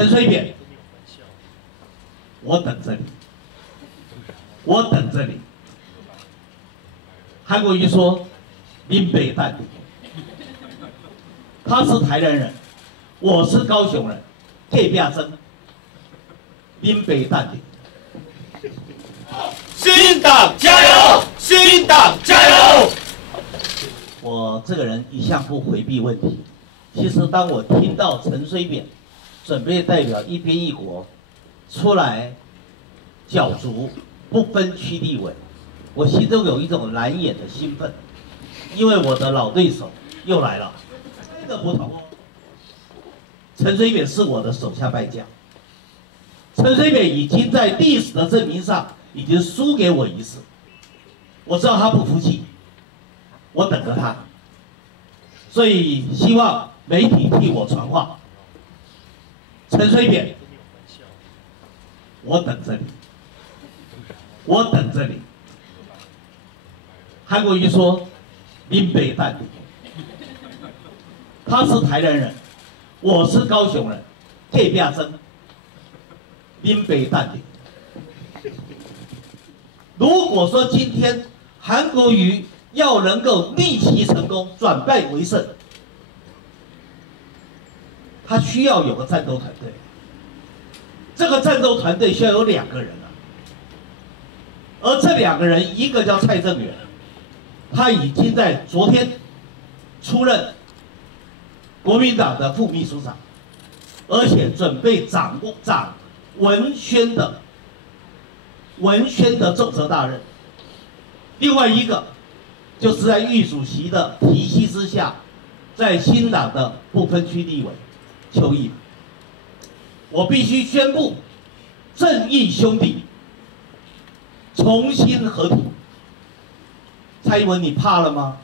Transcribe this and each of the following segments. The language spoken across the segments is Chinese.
陈水扁，我等着你，我等着你。韩国瑜说：“林北淡定。”他是台南人，我是高雄人，隔壁争，林北淡定。新党加油！新党加油！我这个人一向不回避问题。其实，当我听到陈水扁准备代表一边一国出来角逐不分区立委，我心中有一种难掩的兴奋，因为我的老对手又来了。这个不同，陈水扁是我的手下败将。陈水扁已经在历史的证明上已经输给我一次，我知道他不服气，我等着他，所以希望媒体替我传话。陈水扁，我等着你，我等着你。韩国瑜说：“林北淡定。”他是台南人，我是高雄人，隔壁争，林北淡定。如果说今天韩国瑜要能够逆袭成功，转败为胜，他需要有个战斗团队。这个战斗团队需要有2个人啊，而这2个人，一个叫蔡正元，他已经在昨天出任国民党的副秘书长，而且准备掌文宣的重责大任。另外一个就是在玉主席的体系之下，在新党的不分区立委邱毅。我必须宣布，正义兄弟重新合体。蔡英文，你怕了吗？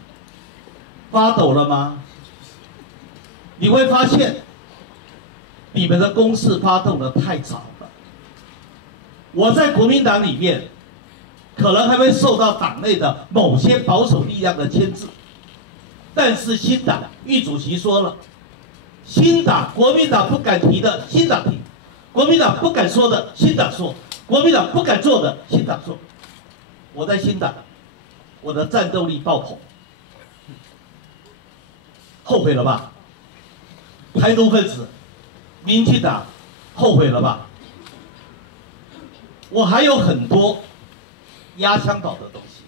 发抖了吗？你会发现，你们的攻势发动得太早了。我在国民党里面，可能还会受到党内的某些保守力量的牵制，但是新党玉主席说了，新党国民党不敢提的，新党提；国民党不敢说的，新党说；国民党不敢做的，新党做。我在新党，我的战斗力爆棚，后悔了吧？台独分子，民进党，后悔了吧？我还有很多压箱宝的东西。